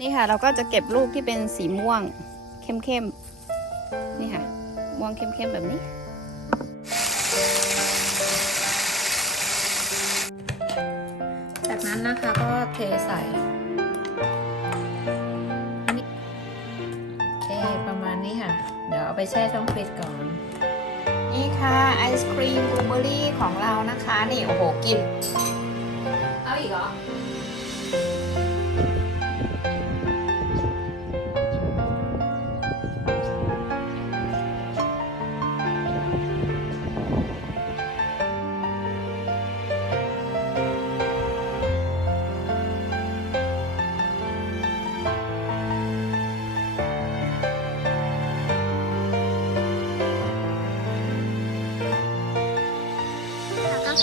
นี่ค่ะ เราก็จะเก็บลูกที่เป็นสีม่วงเข้มๆ นี่ค่ะ ม่วงเข้มๆ แบบนี้ จากนั้นนะคะก็เทใส่นนี้โอเคประมาณนี้ค่ะ เดี๋ยวเอาไปแช่ช่องฟรีซก่อน นี่ค่ะ ไอศครีมบลูเบอรี่ของเรานะคะ นี่ โอ้โห กิน เอาอีกเหรอ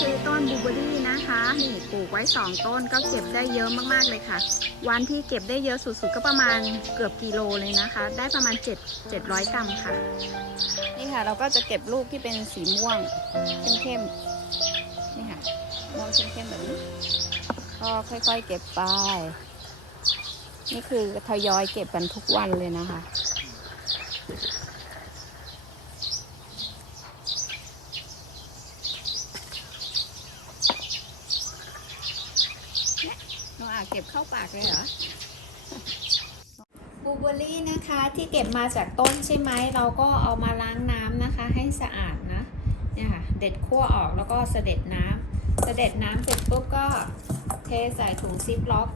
คือต้นบูเบอรี่นะคะนี่ปลูกไว้ 2 ต้นก็เก็บได้เยอะมากๆเลยค่ะ วันที่เก็บได้เยอะสุดๆก็ประมาณเกือบกิโลเลยนะคะ ได้ประมาณ 7 700 กรัมค่ะ นี่ค่ะเราก็จะเก็บลูกที่เป็นสีม่วงเข้มๆนี่ค่ะม่วงเข้มๆแบบนี้ก็ค่อยๆเก็บไป นี่คือทยอยเก็บกันทุกวันเลยนะคะ หนูอาเก็บเข้าปากเลยเหรอบูเบอรี่นะคะที่เก็บมาจากต้นใช่ไหมเราก็เอามาล้างน้ำนะคะ ให้สะอาดนะเนี่ยค่ะเด็ดขั้วออกแล้วก็เสด็จน้ำเสด็จน้ำเสร็จปุ๊บก็เทใส่ถุงซิปล็อก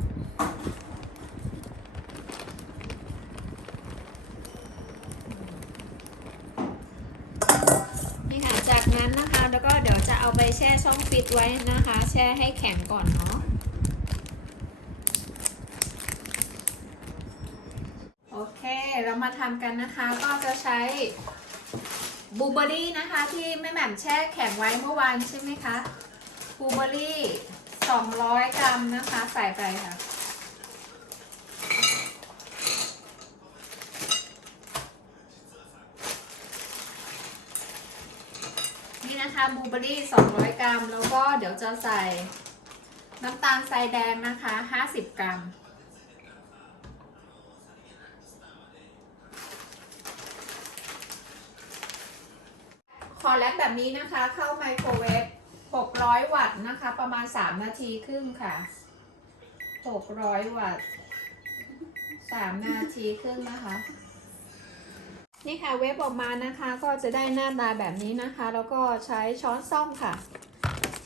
นี่ค่ะจากนั้นนะคะแล้วก็เดี๋ยวจะเอาไปแช่ช่องฟิตไว้นะคะ แช่ให้แข็งก่อนเนาะ โอเค เรา มาทำกันนะคะ ก็จะใช้บลูเบอร์รี่นะคะ ที่แม่แหม่มแช่แข็งไว้เมื่อวานใช่ไหมคะบลูเบอร์รี่ 200 กรัมนะคะ ใส่ไปค่ะนี่นะคะบลูเบอร์รี่ 200 กรัม แล้วก็เดี๋ยวจะใส่น้ำตาลทรายแดงนะคะ 50 กรัม คอแลบแบบนี้นะคะ เข้าไมโครเวฟ 600 วัตต์นะคะ ประมาณ 3 นาทีครึ่งค่ะ 600 วัตต์3นาทีครึ่งนะคะ นี่ค่ะเวฟออกมานะคะ ก็จะได้หน้าตาแบบนี้นะคะ แล้วก็ใช้ช้อนซ่อมค่ะ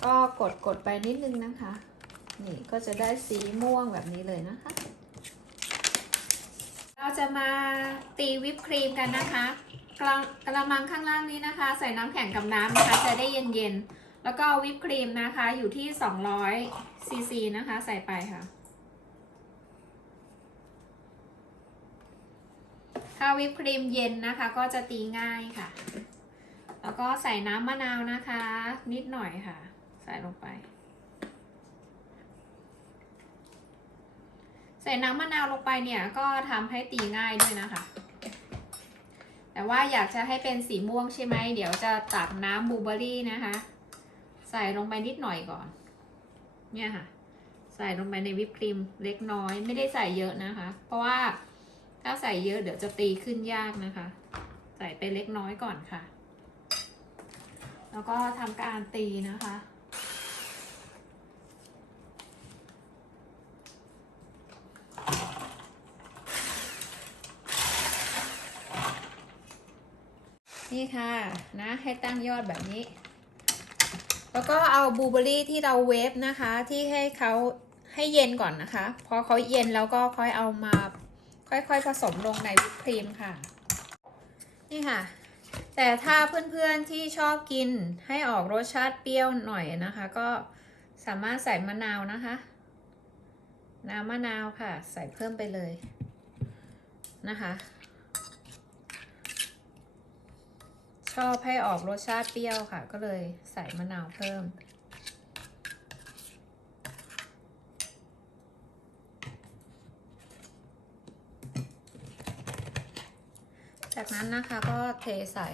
ก็กดกดไปนิดนึงนะคะ นี่ก็จะได้สีม่วงแบบนี้เลยนะคะ เราจะมาตีวิปครีมกันนะคะ กระกระมังข้างล่างนี้นะคะ ใส่น้ำแข็งกับน้ำนะคะ จะได้เย็นๆ แล้วก็วิปครีมนะคะ อยู่ที่ 200ซีซีนะคะ ใส่ไปค่ะ ถ้าวิปครีมเย็นนะคะ ก็จะตีง่ายค่ะ แล้วก็ใส่น้ำมะนาวนะคะ นิดหน่อยค่ะ ใส่ลงไป ใส่น้ำมะนาวลงไปเนี่ย ก็ทำให้ตีง่ายด้วยนะคะ แต่ว่าอยากจะให้เป็นสีม่วงใช่ไหม เดี๋ยวจะตักน้ำบลูเบอร์รี่นะคะ ใส่ลงไปนิดหน่อยก่อน เนี่ยค่ะ ใส่ลงไปในวิปครีมเล็กน้อย ไม่ได้ใส่เยอะนะคะ เพราะว่าถ้าใส่เยอะเดี๋ยวจะตีขึ้นยากนะคะ ใส่ไปเล็กน้อยก่อนค่ะ แล้วก็ทำการตีนะคะ นี่ค่ะนะให้ตั้งยอดแบบนี้ แล้วก็เอาบลูเบอร์รี่ที่เราเวฟนะคะ ที่ให้เขาให้เย็นก่อนนะคะ พอเขาเย็นแล้วก็ค่อยเอามา ค่อยๆผสมลงในวิปครีมค่ะ นี่ค่ะ แต่ถ้าเพื่อนๆที่ชอบกินให้ออกรสชาติเปรี้ยวหน่อยนะคะ ก็สามารถใส่มะนาวนะคะ น้ำมะนาวค่ะ ใส่เพิ่มไปเลยนะคะ ชอบให้ออกรสชาติเปรี้ยวค่ะ ก็เลยใส่มะนาวเพิ่ม จากนั้นนะคะก็เทใส่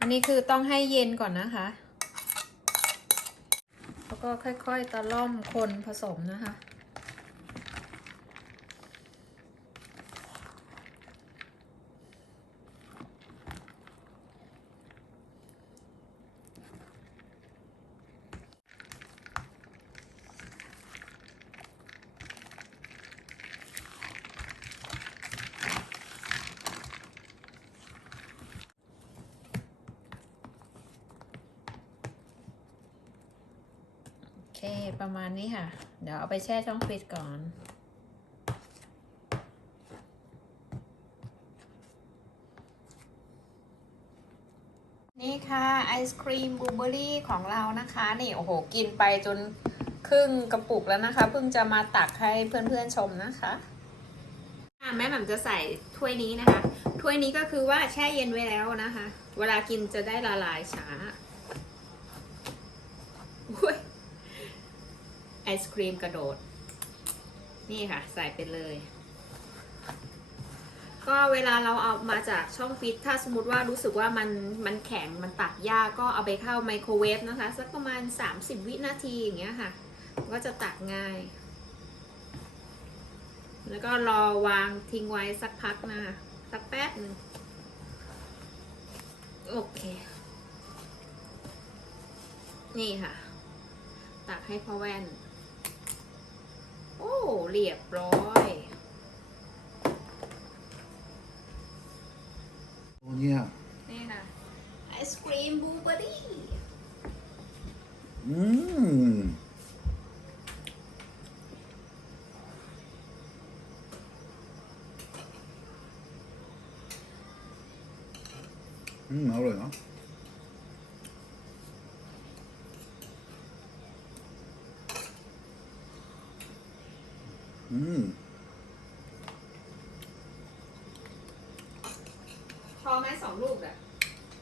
อันนี้คือต้องให้เย็นก่อนนะคะ แล้วก็ค่อยๆตะล่อมคนผสมนะคะ ประมาณนี้ค่ะ เดี๋ยวเอาไปแช่ช่องฟรีซก่อนนี่ค่ะไอศครีมบลูเบอรี่ของเรานะคะ นี่ โอ้โห กินไปจนครึ่งกระปุกแล้วนะคะ เพิ่งจะมาตักให้เพื่อนๆชมนะคะแม่แหม่มจะใส่ถ้วยนี้นะคะ ถ้วยนี้ก็คือว่าแช่เย็นไว้แล้วนะคะ เวลากินจะได้ละลายช้าอุ้ย ไอศครีมกระโดด นี่ค่ะ ใส่ไปเลย ก็เวลาเราเอามาจากช่องฟิต ถ้าสมมติว่ารู้สึกว่ามันมันแข็งมันตักยากก็เอาไปเข้าไมโครเวฟนะคะ สักประมาณ 30 วินาทีอย่างเงี้ยค่ะ ก็จะตักง่าย แล้วก็รอวางทิ้งไว้สักพักนะคะสักแป๊บหนึ่งโอเค นี่ค่ะ ตักให้พ่อแว่น เรียบร้อยโอ้เนี่ยนี่ค่ะไอศครีมบลูเบอร์รี่อืมอืมอร่อยนะอืม พอไหมสองลูกอะ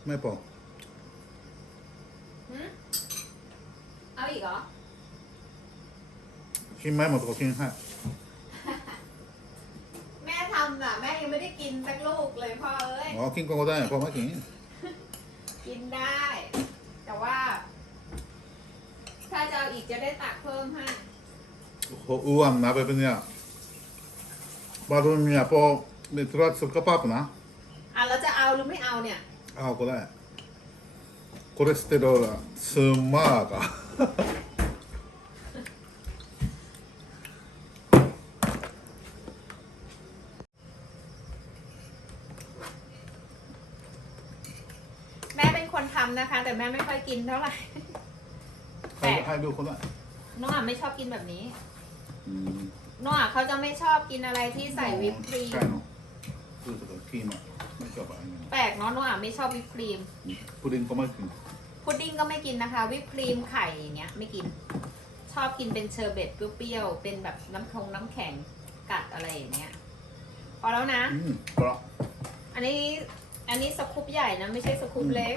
ไม่พอหืมเอาอีกเหรอ กินไม่หมดก็กินให้แม่ทำน่ะ แม่ยังไม่ได้กินสักลูกเลยพ่อเอ้ย อ๋อกินก็ได้พอไม่กินกินได้ แต่ว่า ถ้าจะเอาอีกจะได้ตักเพิ่มให้ Uam na pewnie. Bardzo mi po metracu kapap na. อะเราจะ เอาหรือไม่เอาเนี่ย あ、これ。コレステロールスマーが。 แม่เป็นคนทำนะคะ แต่แม่ไม่ค่อยกินเท่าไหร่ はい、はい、どうこれ。 น้องอ่ะไม่ชอบกินแบบนี้ うん。 น้องอ่ะเขาจะไม่ชอบกินอะไรที่ใส่วิปครีม 近いの。どうぞ、キーマ。 ไม่ชอบอะไรเนี่ยแปลกเนาะน้องอะไม่ชอบวิปครีม พุดดิ้งก็ไม่กินพุดดิ้งก็ไม่กินนะคะ วิปครีมไข่อย่างเงี้ยไม่กิน ชอบกินเป็นเชอร์เบตเปรี้ยวๆเป็นแบบน้ำทงน้ำแข็งกัดอะไรอย่างเงี้ยพอแล้วนะ อืมほらอันนี้อันนี้สกู๊ปใหญ่นะ ไม่ใช่สกู๊ปเล็ก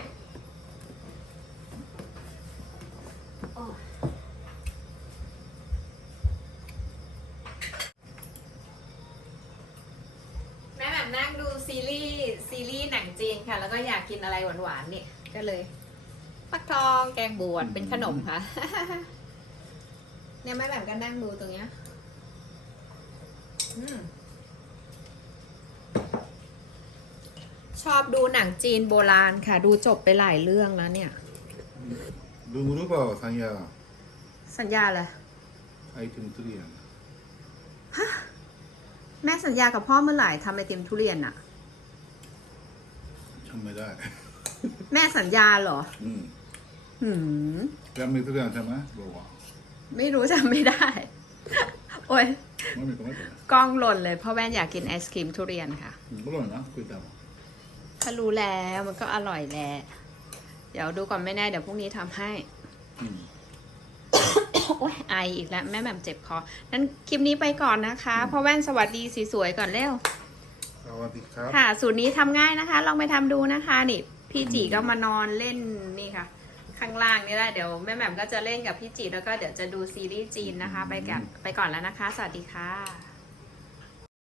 ซีรีส์ซีรีส์หนังจีนค่ะ แล้วก็อยากกินอะไรหวานๆนี่ก็เลยฟักทองแกงบวชเป็นขนมค่ะ เนี่ยแม่แบบกันั่งดูตรงเนี้ยชอบดูหนังจีนโบราณค่ะ ดูจบไปหลายเรื่องแล้วเนี่ยดูรู้เปล่าสัญญา สัญญาเลยไอติมทุเรียนฮะแม่สัญญากับพ่อเมื่อไหร่ทำไอติมทุเรียนอะ จำไม่ได้ แม่สัญญาเหรอ อืมหืมยังมีทุเรียนใช่ไหมบอกว่าไม่รู้จำไม่ได้ โอ้ยไม่มีก็ไม่เป็นไรกล้องหล่นเลยเพ่อแว่นอยากกินไอศครีมทุเรียนค่ะ อืมอร่อยนะคุยแต่ว่าถ้ารู้แล้วมันก็อร่อยแหละเดี๋ยวดูก่อนไม่แน่เดี๋ยวพรุ่งนี้ทำให้ อืม โอ้ยไออีกแล้ว แม่แหม่มเจ็บคอนั้นคลิปนี้ไปก่อนนะคะพ่อแว่นสวัสดีสีสวยก่อนเร็วส วัสดีครับ ค่ะ สูตรนี้ทำง่ายนะคะ ลองไปทำดูนะคะนี่พี่จีก็มานอนเล่นนี่ค่ะ ข้างล่างนี่แหละเดี๋ยวแม่แหม่มก็จะเล่นกับพี่จีแล้วก็เดี๋ยวจะดูซีรีส์จีนนะคะ ไปกันไปก่อนแล้วนะคะ สวัสดีค่ะ